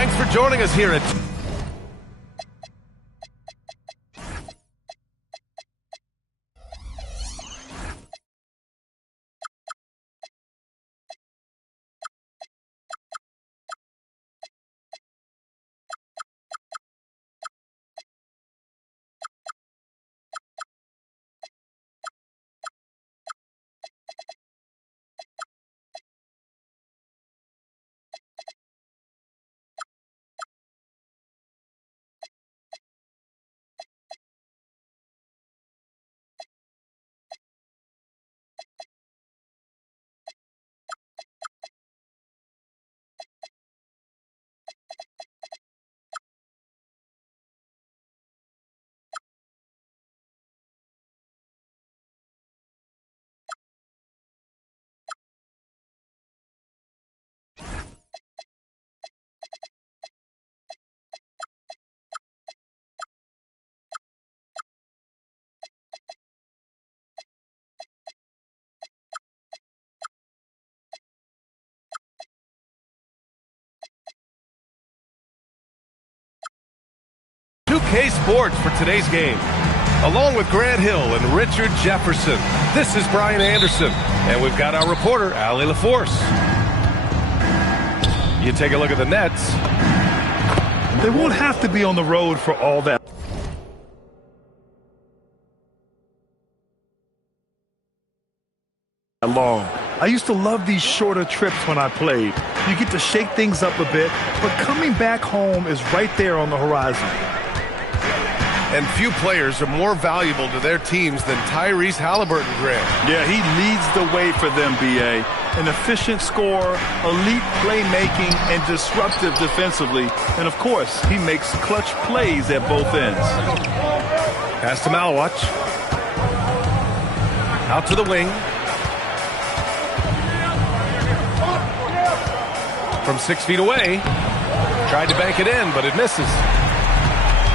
Thanks for joining us here at... Sports for today's game. Along with Grant Hill and Richard Jefferson, this is Brian Anderson, and we've got our reporter, Allie LaForce. You take a look at the Nets. They won't have to be on the road for all that long. I used to love these shorter trips when I played. You get to shake things up a bit, but coming back home is right there on the horizon. And few players are more valuable to their teams than Tyrese Halliburton, Grant. Yeah, he leads the way for them, B.A. An efficient scorer, elite playmaking, and disruptive defensively. And, of course, he makes clutch plays at both ends. Pass to Malwatch. Out to the wing. From 6 feet away. Tried to bank it in, but it misses.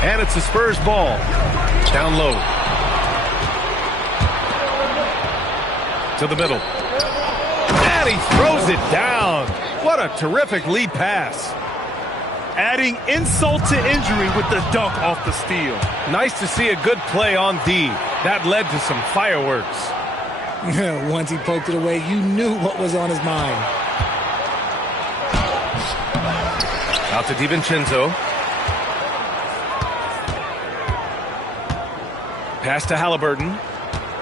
And it's the Spurs ball. Down low. To the middle. And he throws it down. What a terrific lead pass. Adding insult to injury with the dunk off the steal. Nice to see a good play on D. That led to some fireworks. Once he poked it away, you knew what was on his mind. Out to DiVincenzo. Pass to Halliburton.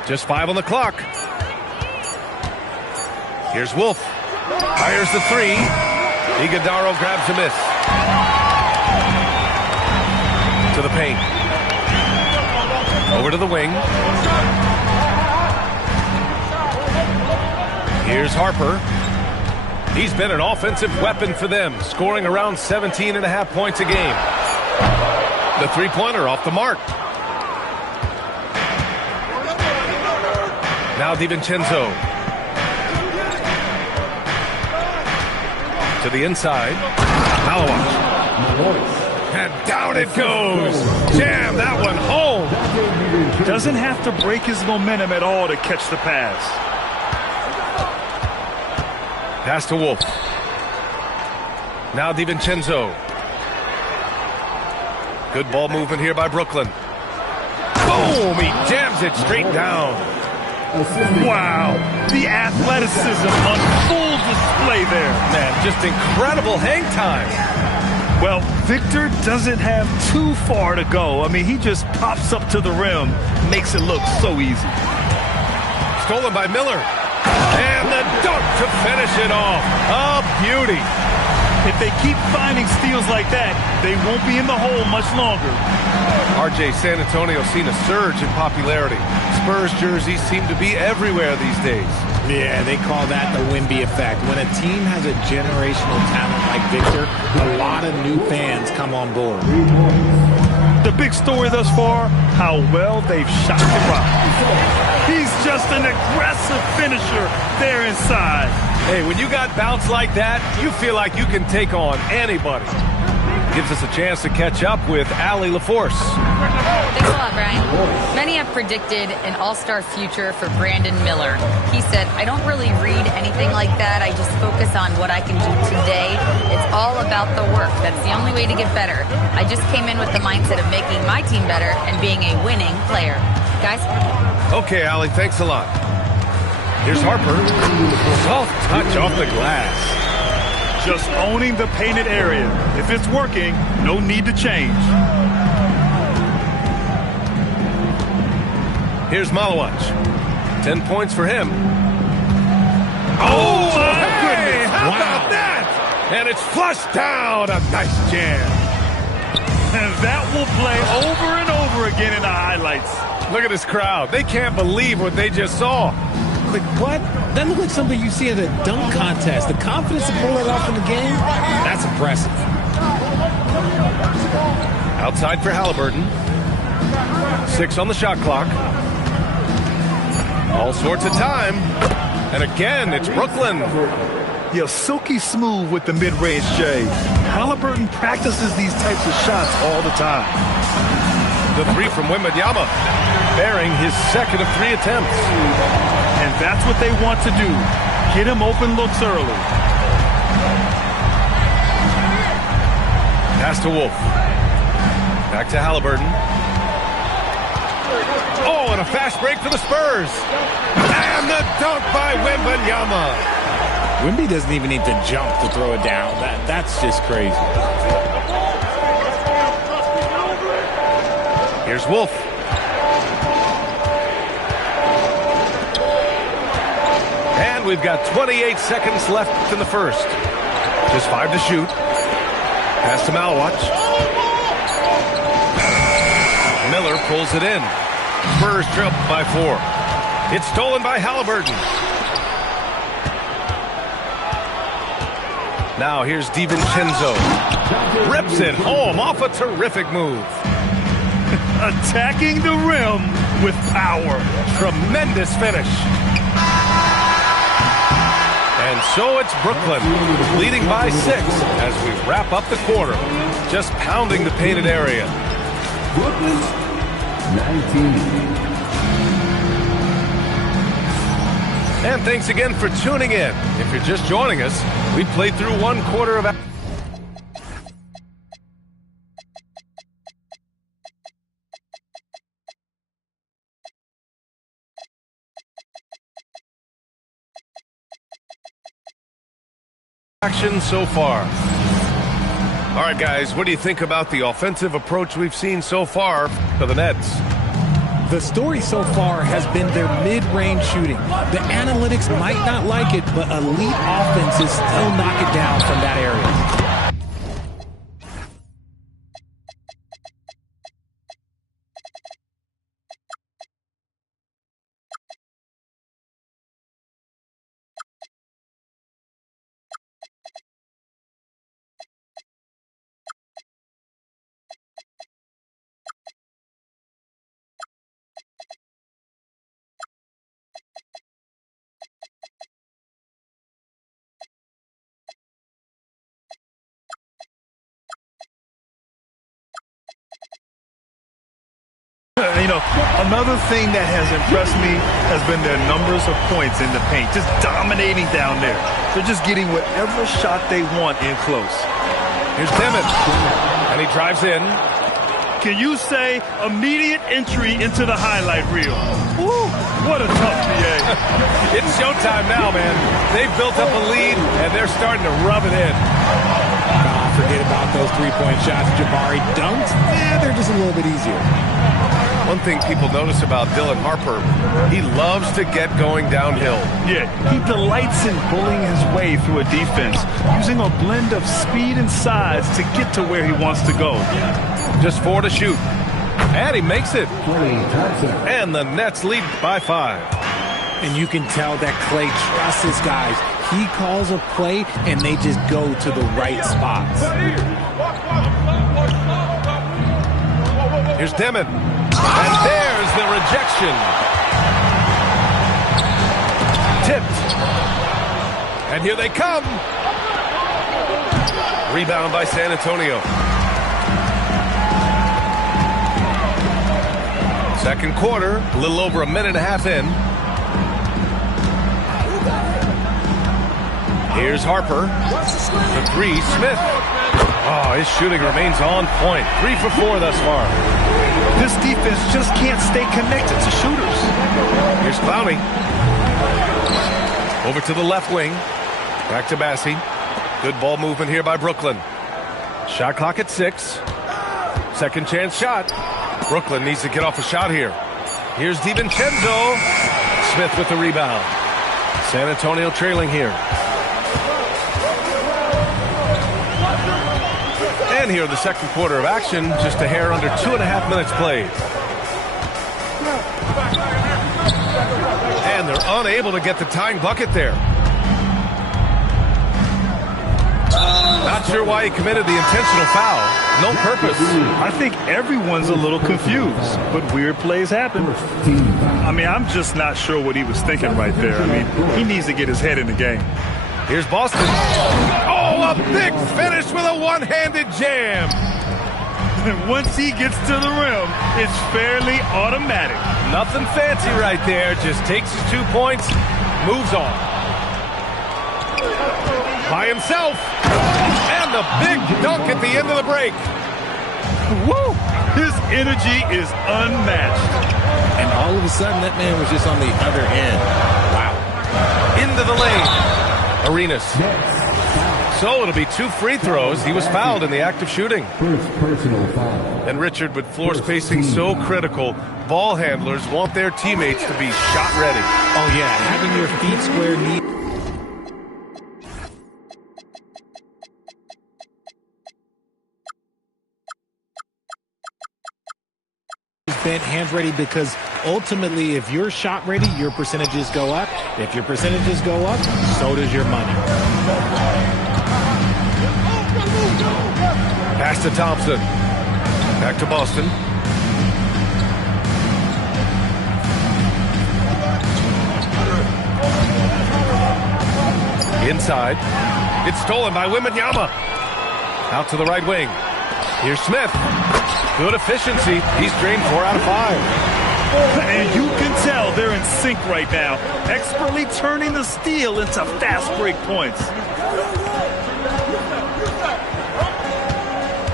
Just 5 on the clock. Here's Wolf. Fires the 3. Iguodala grabs a miss. To the paint. Over to the wing. Here's Harper. He's been an offensive weapon for them, scoring around 17.5 points a game. The three-pointer off the mark. Now DiVincenzo. To the inside. Malawach. And down it goes. Jam that one home. Doesn't have to break his momentum at all to catch the pass. Pass to Wolf. Now DiVincenzo. Good ball movement here by Brooklyn. Boom! He jams it straight down. Wow, the athleticism on full display there. Man, just incredible hang time. Well, Victor doesn't have too far to go. I mean, he just pops up to the rim, makes it look so easy. Stolen by Miller. And the dunk to finish it off. A beauty. If they keep finding steals like that, they won't be in the hole much longer. RJ, San Antonio's seen a surge in popularity. Spurs jerseys seem to be everywhere these days. Yeah, they call that the Wemby effect. When a team has a generational talent like Victor, a lot of new fans come on board. The big story thus far, how well they've shot the rock. He's just an aggressive finisher there inside. Hey, when you got bounce like that, you feel like you can take on anybody. gives us a chance to catch up with Allie LaForce. Thanks a lot, Brian. Many have predicted an all-star future for Brandon Miller. He said, I don't really read anything like that. I just focus on what I can do today. It's all about the work. That's the only way to get better. I just came in with the mindset of making my team better and being a winning player. Guys? Okay, Allie, thanks a lot. Here's Harper. Soft touch off the glass. Just owning the painted area. If it's working, no need to change. Here's Malawach. 10 points for him. Oh, my goodness. How about that? And it's flushed down. A nice jam. And that will play over and over again in the highlights. Look at this crowd. They can't believe what they just saw. Like, what? That looked like something you see at a dunk contest. The confidence to pull it off in the game, that's impressive. Outside for Halliburton. 6 on the shot clock. All sorts of time. And again, it's Brooklyn. Yeah, silky smooth with the mid-range J. Halliburton practices these types of shots all the time. The 3 from Wembanyama, bearing his second of 3 attempts. And that's what they want to do. Get him open looks early. Pass to Wolf. Back to Halliburton. Oh, and a fast break for the Spurs. And the dunk by Wembanyama. Wemby doesn't even need to jump to throw it down. That's just crazy. Here's Wolf. And we've got 28 seconds left in the first. Just 5 to shoot. Pass to Malawach. Miller pulls it in. Spurs trail by 4. It's stolen by Halliburton. Now here's DiVincenzo. Rips it home off a terrific move. Attacking the rim with power. Tremendous finish. And so it's Brooklyn, leading by 6 as we wrap up the quarter. Just pounding the painted area. Brooklyn, 19. And thanks again for tuning in. If you're just joining us, we played through 1 quarter of action so far. All right, guys, what do you think about the offensive approach we've seen so far for the Nets? The story so far has been their mid-range shooting. The analytics might not like it, but elite offenses still knock it down from that area. You know, another thing that has impressed me has been their numbers of points in the paint, just dominating down there. They're just getting whatever shot they want in close. Here's Timmons, and he drives in. Can you say immediate entry into the highlight reel? Woo, what a tough PA. It's showtime now, man. They've built up a lead, and they're starting to rub it in. Forget about those three-point shots. Jabari dunks, they're just a little bit easier. One thing people notice about Dylan Harper, he loves to get going downhill. Yeah, he delights in bullying his way through a defense, using a blend of speed and size to get to where he wants to go. Just 4 to shoot. And he makes it. And the Nets lead by 5. And you can tell that Klay trusts his guys. He calls a play, and they just go to the right spots. Here's Demon. And there's the rejection. Tipped. And here they come. Rebound by San Antonio. Second quarter, a little over a minute and a half in. Here's Harper. The three, Smith. Oh, his shooting remains on point. 3 for 4 thus far. This defense just can't stay connected to shooters. Here's Clowney. Over to the left wing. Back to Bassie. Good ball movement here by Brooklyn. Shot clock at 6. Second chance shot. Brooklyn needs to get off a shot here. Here's DiVincenzo. Smith with the rebound. San Antonio trailing here. And here in the second quarter of action, just a hair under 2.5 minutes played. And they're unable to get the tying bucket there. Not sure why he committed the intentional foul. No purpose. I think everyone's a little confused, but weird plays happen. I mean, I'm just not sure what he was thinking right there. I mean, he needs to get his head in the game. Here's Boston. Oh, a big finish with a one-handed jam. And once he gets to the rim, it's fairly automatic. Nothing fancy right there. Just takes his 2 points, moves on. By himself. And the big dunk at the end of the break. Woo! His energy is unmatched. And all of a sudden, that man was just on the other end. Wow. Into the lane. Arenas. So it'll be 2 free throws. He was fouled in the act of shooting. First personal foul. And Richard, with floor spacing so critical, ball handlers want their teammates to be shot ready. Oh, yeah. Having your feet square knee. Bent, hands ready, because ultimately if you're shot ready, your percentages go up. If your percentages go up, so does your money. Pass to Thompson. Back to Boston. Inside. It's stolen by Wembanyama. Out to the right wing. Here's Smith. Good efficiency. He's drained 4 out of 5. And you can tell they're in sync right now, expertly turning the steal into fast break points.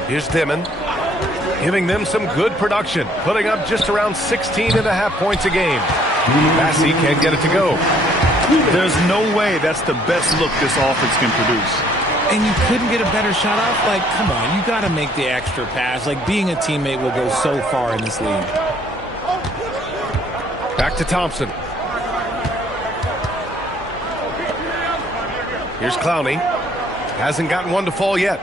Here's Dimon, giving them some good production, putting up just around 16.5 points a game. Bassie can't get it to go. There's no way that's the best look this offense can produce. And you couldn't get a better shot off? Like, come on, you got to make the extra pass. Like, being a teammate will go so far in this league. Back to Thompson. Here's Clowney. Hasn't gotten one to fall yet.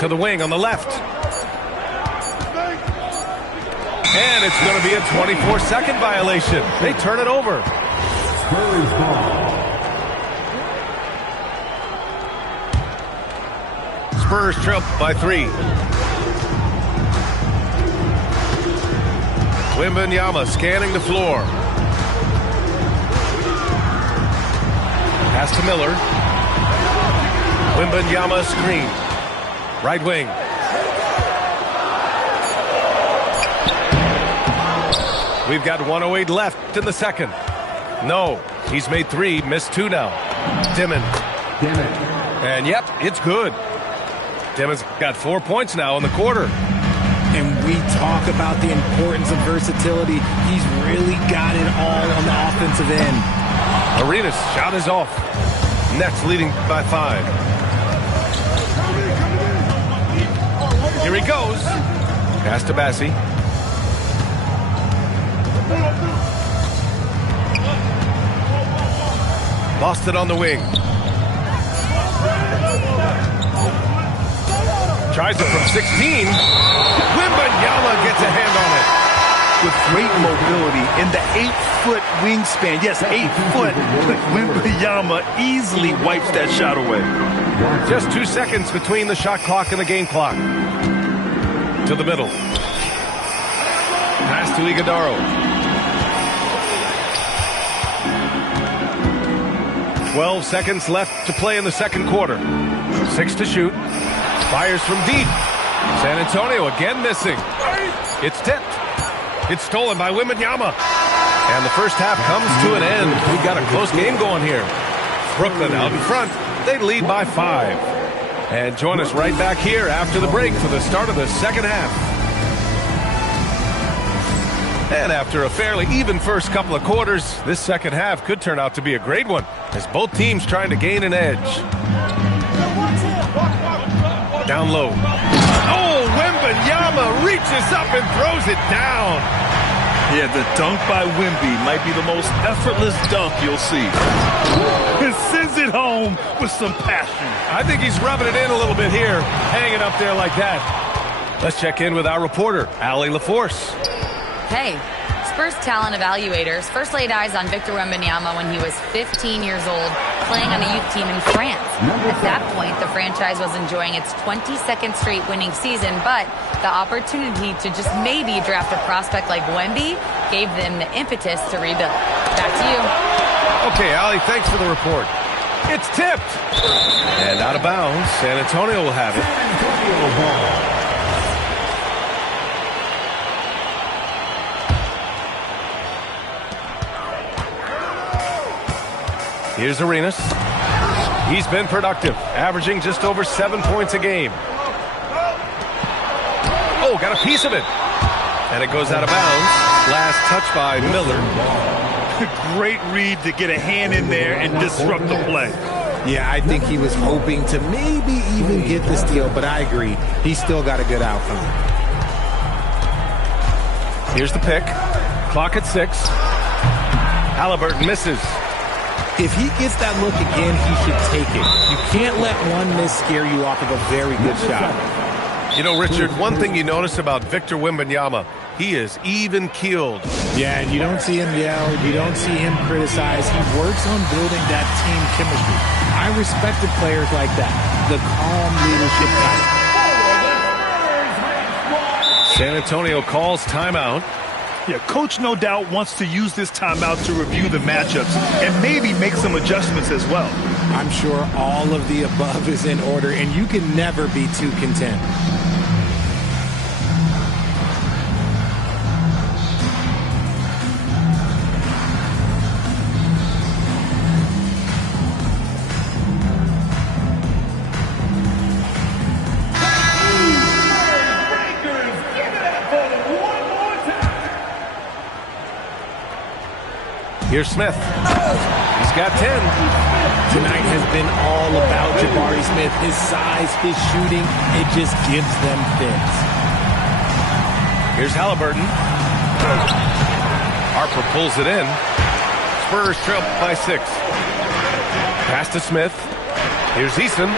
To the wing on the left. And it's going to be a 24-second violation. They turn it over. Spurs ball. Spurs trail by 3. Wembanyama scanning the floor. Pass to Miller. Wembanyama screen. Right wing. We've got 1:08 left in the second. No, he's made 3, missed 2 now. Dimon. And yep, it's good. Dimon's got 4 points now in the quarter. And we talk about the importance of versatility. He's really got it all on the offensive end. Arenas shot is off. Nets leading by 5. Here he goes. Pass to Bassie. Boston on the wing. Tries it from 16. Wembanyama gets a hand on it. With great mobility in the 8-foot wingspan. Yes, 8 foot. But Wembanyama easily wipes that shot away. Just 2 seconds between the shot clock and the game clock. To the middle. Pass to Iguodala. 12 seconds left to play in the second quarter. 6 to shoot. Fires from deep. San Antonio again missing. It's tipped. It's stolen by Wembanyama. And the first half comes to an end. We've got a close game going here. Brooklyn out in front. They lead by 5. And join us right back here after the break for the start of the second half. And after a fairly even first couple of quarters, this second half could turn out to be a great one as both teams trying to gain an edge. Down low. Oh, Wembanyama reaches up and throws it down. Yeah, the dunk by Wemby might be the most effortless dunk you'll see. And sends it home with some passion. I think he's rubbing it in a little bit here, hanging up there like that. Let's check in with our reporter, Allie LaForce. Hey, Spurs talent evaluators first laid eyes on Victor Wembanyama when he was 15 years old, playing on a youth team in France. At that point, the franchise was enjoying its 22nd straight winning season, but the opportunity to just maybe draft a prospect like Wemby gave them the impetus to rebuild. Back to you. Okay, Allie, thanks for the report. It's tipped. And out of bounds, San Antonio will have it. Here's Arenas. He's been productive, averaging just over 7 points a game. Oh, got a piece of it. And it goes out of bounds. Last touch by Miller. Great read to get a hand in there and disrupt the play. Yeah, I think he was hoping to maybe even get the steal, but I agree. He still got a good outcome. Here's the pick. Clock at 6. Halliburton misses. If he gets that look again, he should take it. You can't let one miss scare you off of a very good shot. You know, Richard, one thing you notice about Victor Wembanyama, he is even-keeled. Yeah, and you don't see him yell. You don't see him criticize. He works on building that team chemistry. I respected players like that. The calm leadership type. San Antonio calls timeout. Yeah, coach no doubt wants to use this timeout to review the matchups and maybe make some adjustments as well. I'm sure all of the above is in order, and you can never be too content. Here's Smith. He's got 10. Tonight has been all about Jabari Smith. His size, his shooting, it just gives them fits. Here's Halliburton. Harper pulls it in. Spurs trail by 6. Pass to Smith. Here's Eason.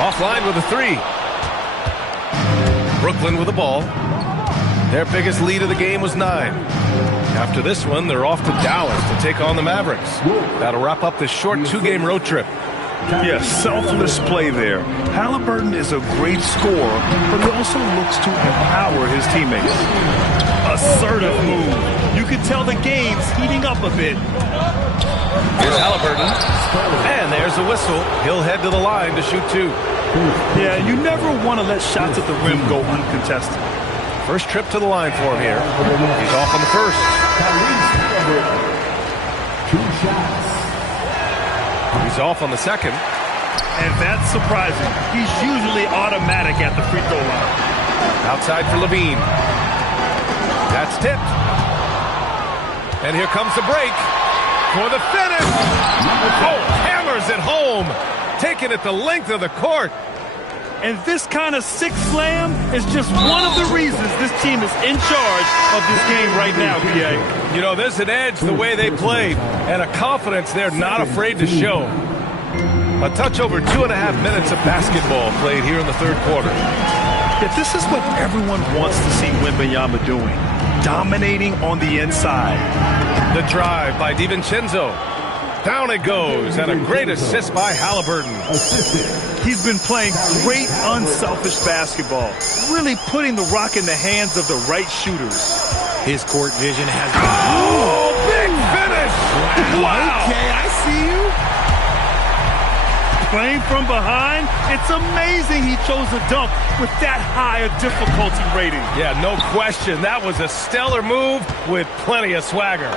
Offline with a 3. Brooklyn with the ball. Their biggest lead of the game was 9. After this one, they're off to Dallas to take on the Mavericks. That'll wrap up this short 2-game road trip. Yeah, selfless play there. Halliburton is a great scorer, but he also looks to empower his teammates. Assertive move. You can tell the game's heating up a bit. Here's Halliburton. And there's a whistle. He'll head to the line to shoot 2. Yeah, you never want to let shots at the rim go uncontested. First trip to the line for him here. He's off on the first. 2 shots. He's off on the second. And that's surprising. He's usually automatic at the free throw line. Outside for Levine. That's tipped. And here comes the break for the finish. Oh, hammers it home. Taking it the length of the court. And this kind of sick slam is just one of the reasons this team is in charge of this game right now, PA. You know, there's an edge the way they played and a confidence they're not afraid to show. A touch over 2.5 minutes of basketball played here in the third quarter. Yeah, this is what everyone wants to see Wembanyama doing, dominating on the inside. The drive by DiVincenzo. Down it goes, and a great assist by Halliburton. He's been playing great, unselfish basketball, really putting the rock in the hands of the right shooters. His court vision has been... Oh, big finish! Wow! Okay, I see you. playing from behind. It's amazing he chose a dunk with that high a difficulty rating. Yeah, no question. That was a stellar move with plenty of swagger.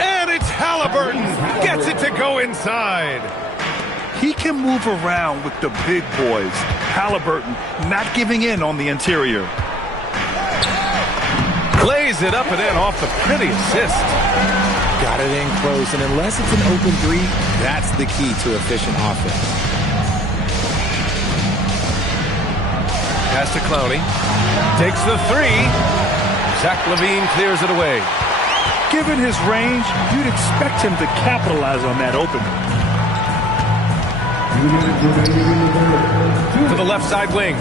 And it's Halliburton. Gets it to go inside. He can move around with the big boys. Halliburton not giving in on the interior. Lays it up and in off the pretty assist. Got it in close, and unless it's an open three, that's the key to efficient offense. Pass to Clowney. Takes the three. Zach LaVine clears it away. Given his range, you'd expect him to capitalize on that opening. To the left side wing.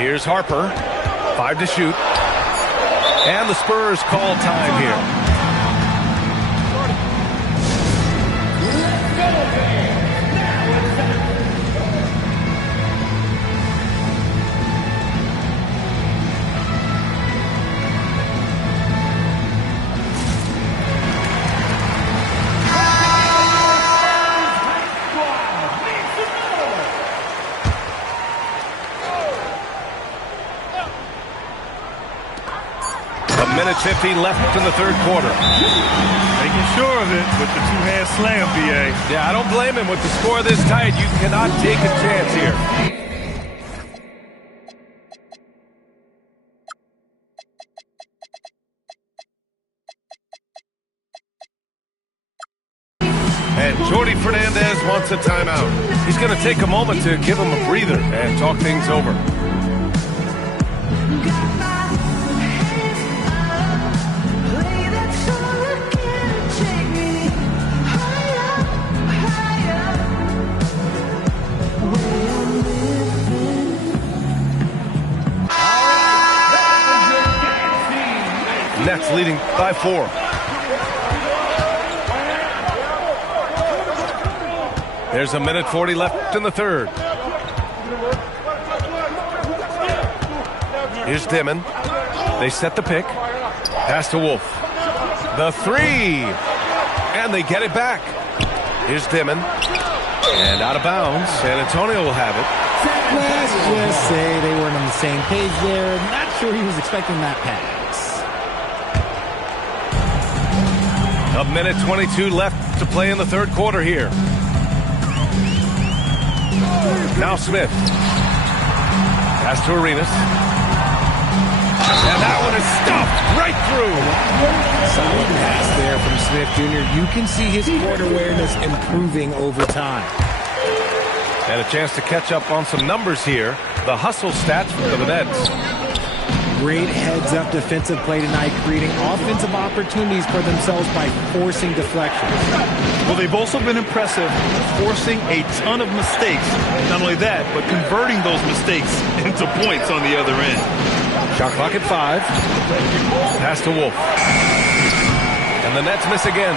Here's Harper. 5 to shoot. And the Spurs call time here. Minute 15 left in the third quarter. Making sure of it with the two-hand slam, B.A. Yeah, I don't blame him. With the score this tight, you cannot take a chance here. And Jordi Fernandez wants a timeout. He's going to take a moment to give him a breather and talk things over. Nets leading by 4. There's a minute 40 left in the third. Here's Dimon. They set the pick. Pass to Wolf. The three. And they get it back. Here's Dimon. And out of bounds. San Antonio will have it. Let's just say they weren't on the same page there. Not sure he was expecting that pass. A minute 22 left to play in the third quarter here. Now Smith. Pass to Arenas. And that one is stuffed right through. Solid pass there from Smith Jr. You can see his court awareness improving over time. And a chance to catch up on some numbers here. The hustle stats for the Nets. Great heads-up defensive play tonight, creating offensive opportunities for themselves by forcing deflections. Well, they've also been impressive, forcing a ton of mistakes. Not only that, but converting those mistakes into points on the other end. Shot clock at 5. Pass to Wolf. And the Nets miss again.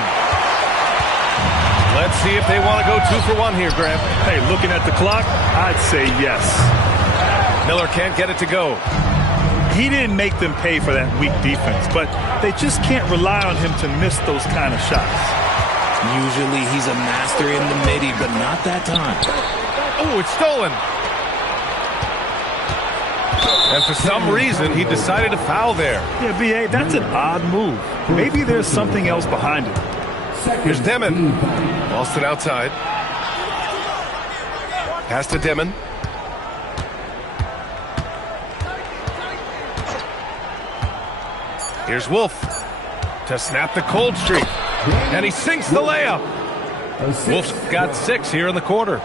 Let's see if they want to go 2 for 1 here, Grant. Hey, looking at the clock, I'd say yes. Miller can't get it to go. He didn't make them pay for that weak defense, but they just can't rely on him to miss those kind of shots. Usually he's a master in the midi, but not that time. Oh, it's stolen. And for some reason, he decided to foul there. Yeah, B.A., that's an odd move. Maybe there's something else behind it. Here's Dimon. Lost it outside. Pass to Dimon. Here's Wolf to snap the cold streak. And he sinks the layup. Wolf's got 6 here in the quarter.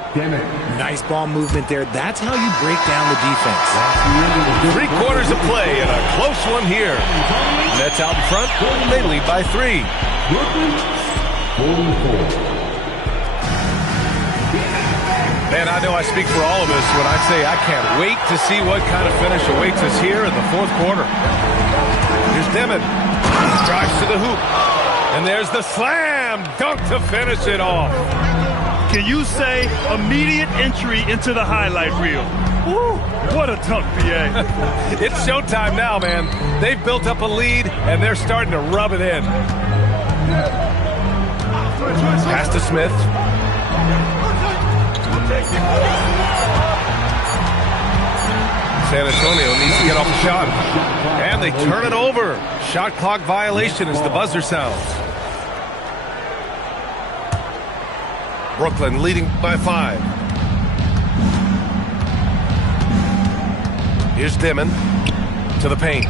Nice ball movement there. That's how you break down the defense. 3 quarters of play and a close one here. Nets out in front. They lead by 3. Man, I know I speak for all of us when I say I can't wait to see what kind of finish awaits us here in the fourth quarter. Here's Dimon. Drives to the hoop. And there's the slam dunk to finish it off. Can you say immediate entry into the highlight reel? Woo, what a dunk, B.A. It's showtime now, man. They've built up a lead, and they're starting to rub it in. Pass to Smith. San Antonio needs to get off the shot. And they turn it over. Shot clock violation as the buzzer sounds. Brooklyn leading by 5. Here's Dimon to the paint.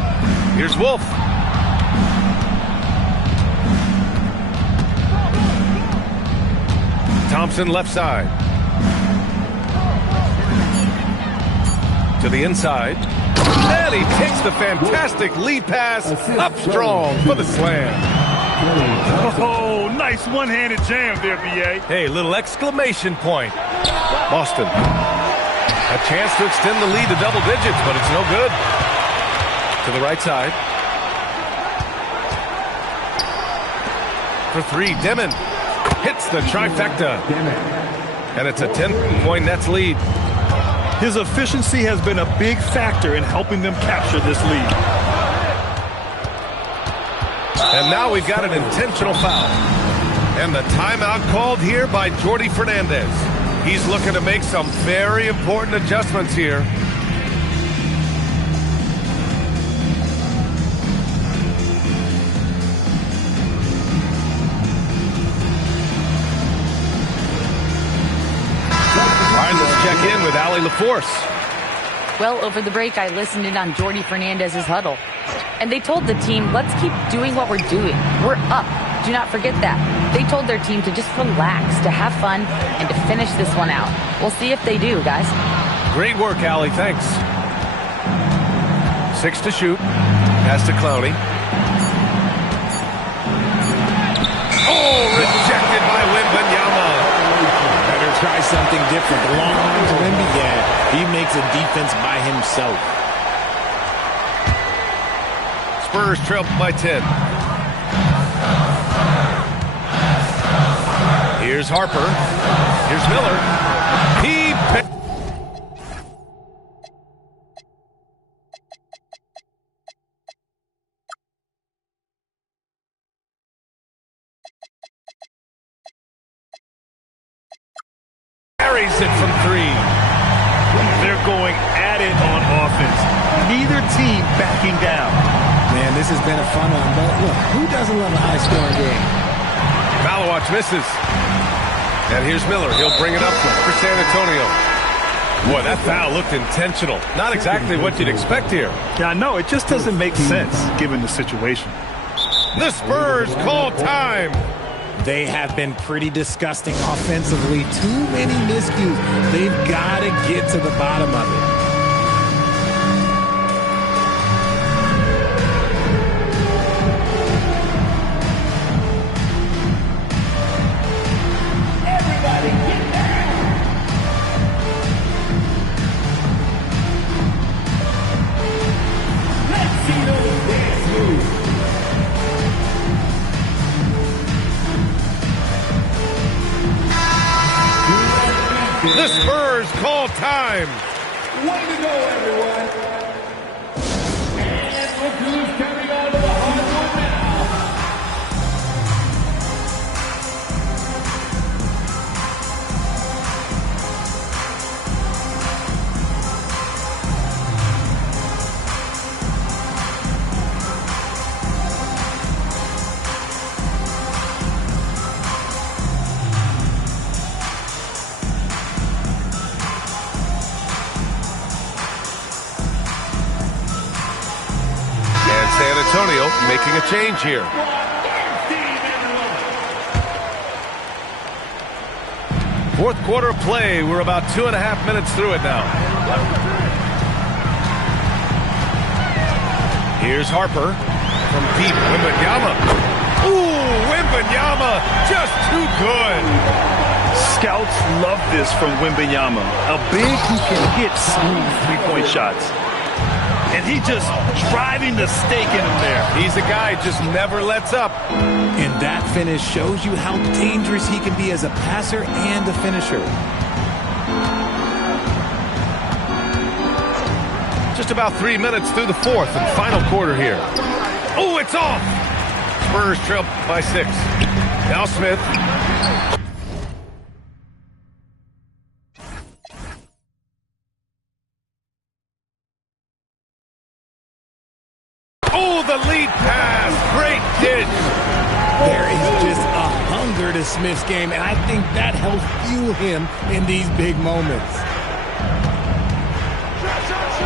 Here's Wolf. Thompson left side. To the inside. And he takes the fantastic lead pass up strong for the slam. Oh, nice one-handed jam there, B.A. Hey, little exclamation point. Boston. A chance to extend the lead to double digits, but it's no good. To the right side. For 3, Dimon hits the trifecta. And it's a 10-point Nets lead. His efficiency has been a big factor in helping them capture this lead. And now we've got an intentional foul. And the timeout called here by Jordi Fernandez. He's looking to make some very important adjustments here. All right, let's check in with Allie LaForce. Well, over the break, I listened in on Jordi Fernandez's huddle. And they told the team, let's keep doing what we're doing. We're up. Do not forget that. They told their team to just relax, to have fun, and to finish this one out. We'll see if they do, guys. Great work, Allie. Thanks. 6 to shoot. Pass to Clowney. Oh, rejected by Wembanyama. Better try something different. The long arms Wemby, yeah, he makes a defense by himself. Spurs trail by 10. Here's Harper. Here's Miller. He carries it from 3. They're going at it on offense. Neither team backing down. Man, this has been a fun one, but look, who doesn't love a high-scoring game? Malawatch misses. And here's Miller. He'll bring it up for San Antonio. Boy, that foul looked intentional. Not exactly what you'd expect here. Yeah, I know. It just doesn't make sense given the situation. The Spurs call time. They have been pretty disgusting offensively. Too many miscues. They've got to get to the bottom of it. The Spurs call time. Way to go, everyone. And look who's coming onto the hardwood now. San Antonio making a change here. Fourth quarter play. We're about 2.5 minutes through it now. Here's Harper from deep. Wembanyama. Ooh, Wembanyama just too good. Scouts love this from Wembanyama. A big who can hit smooth three-point shots. And he just driving the stake in him there. He's a guy just never lets up. And that finish shows you how dangerous he can be as a passer and a finisher. Just about 3 minutes through the fourth and final quarter here. Oh, it's off. Spurs trail by 6. Now Smith Oh, the lead pass. Great dish. There is just a hunger to Smith's game, and I think that helps fuel him in these big moments.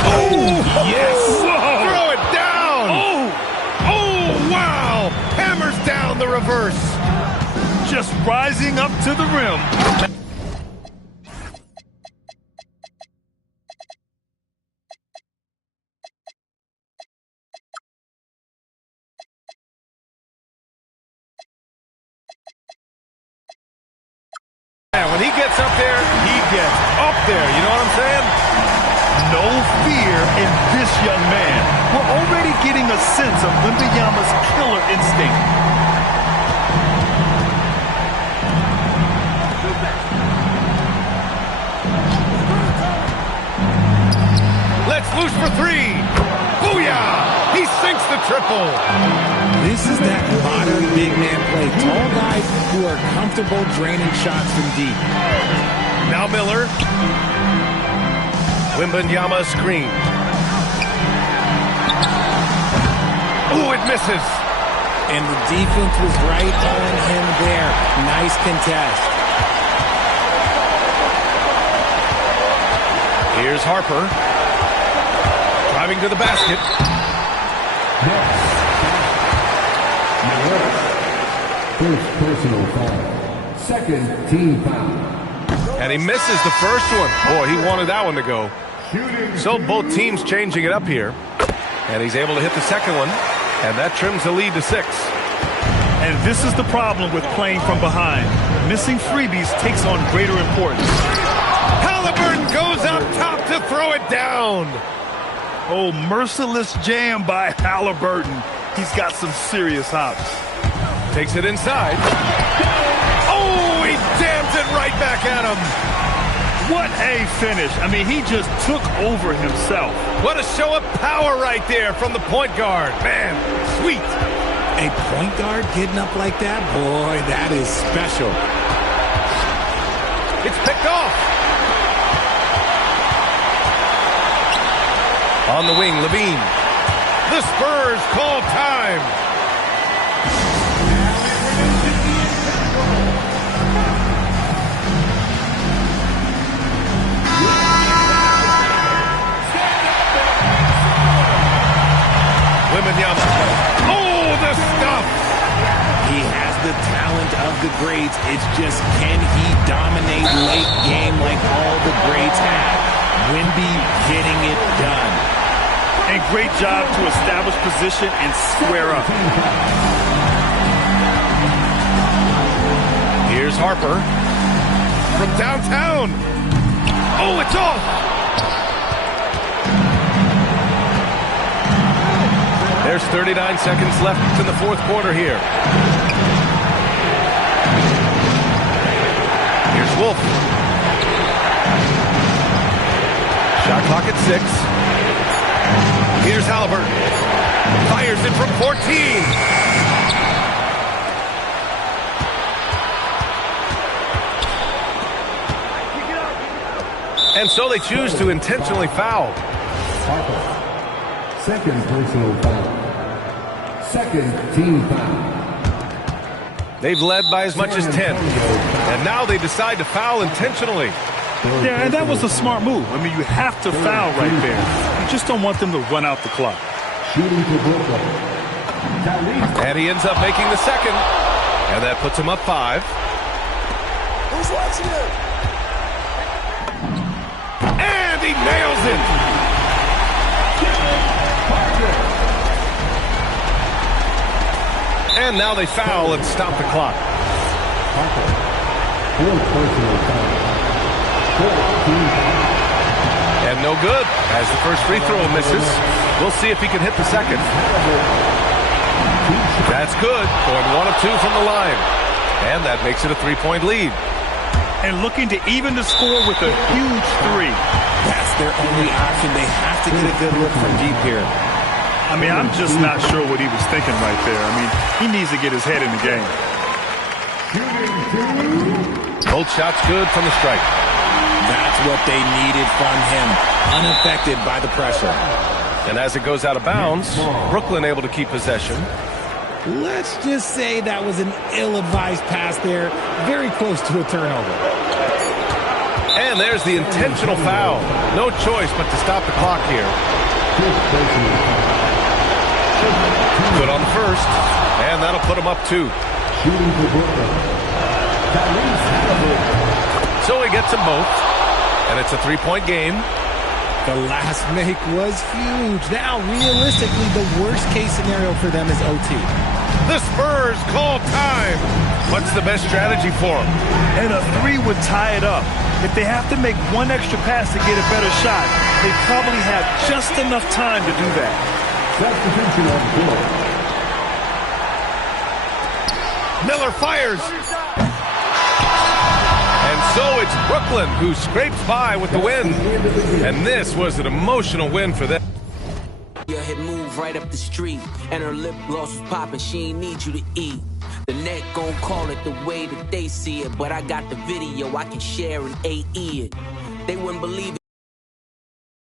Oh, yes. Whoa. Throw it down. Oh, wow. Hammers down the reverse. Just rising up to the rim. And when he gets up there, he gets up there. You know what I'm saying? No fear in this young man. We're already getting a sense of Wembanyama's killer instinct. Let's loose for three. Booyah! He sinks the triple. This is that modern big man play. Tall guys who are comfortable draining shots from deep. Now Miller. Wembanyama screen. Oh, it misses. And the defense was right on him there. Nice contest. Here's Harper. Driving to the basket. First personal foul. Second team foul. And he misses the first one. Boy, he wanted that one to go. So both teams changing it up here. And he's able to hit the second one. And that trims the lead to 6. And this is the problem with playing from behind. Missing freebies takes on greater importance. Halliburton goes up top to throw it down. Oh, merciless jam by Halliburton. He's got some serious hops. Takes it inside. Oh, he jams it right back at him. What a finish. I mean, he just took over himself. What a show of power right there from the point guard. Man, sweet. A point guard getting up like that? Boy, that is special. It's picked off. On the wing, Levine. The Spurs call time. Wembanyama. Oh, the stuff. He has the talent of the greats. It's just, can he dominate late game like all the greats have? Wemby getting it done. And great job to establish position and square up. Here's Harper from downtown. Oh, it's off. There's 39 seconds left in the fourth quarter here. Here's Wolf. Shot clock at 6. Here's Halliburton. Fires it from 14. And so they choose to intentionally foul. Harper. Second personal foul. Second team foul. They've led by as much as 10. And now they decide to foul intentionally. Yeah, and that was a smart move. I mean, you have to foul right there. You just don't want them to run out the clock. Shooting for Brooklyn. And he ends up making the second. And that puts him up 5. Who's watching it? And he nails it. And now they foul and stop the clock. Fourth personal foul. And no good as the first free throw misses. We'll see if he can hit the second. That's good. Going 1 of 2 from the line. And that makes it a 3-point lead. And looking to even the score with a huge 3. That's their only option. They have to get a good look from deep here. I mean, I'm just not sure what he was thinking right there. I mean, he needs to get his head in the game. Both shots good from the stripe. That's what they needed from him. Unaffected by the pressure. And as it goes out of bounds, Brooklyn able to keep possession. Let's just say that was an ill-advised pass there. Very close to a turnover. And there's the intentional foul. No choice but to stop the clock here. Good on the first. And that'll put him up 2. Shooting for Brooklyn. So he gets them both. And it's a 3-point game. The last make was huge. Now, realistically, the worst-case scenario for them is OT. The Spurs call time. What's the best strategy for them? And a 3 would tie it up. If they have to make one extra pass to get a better shot, they probably have just enough time to do that. Substitution on the floor. Miller fires. And so it's Brooklyn who scrapes by with the win. And this was an emotional win for them. Your hit move right up the street, and her lip gloss was popping. She ain't need you to eat. The net gon' call it the way that they see it, but I got the video I can share and AE it. They wouldn't believe it.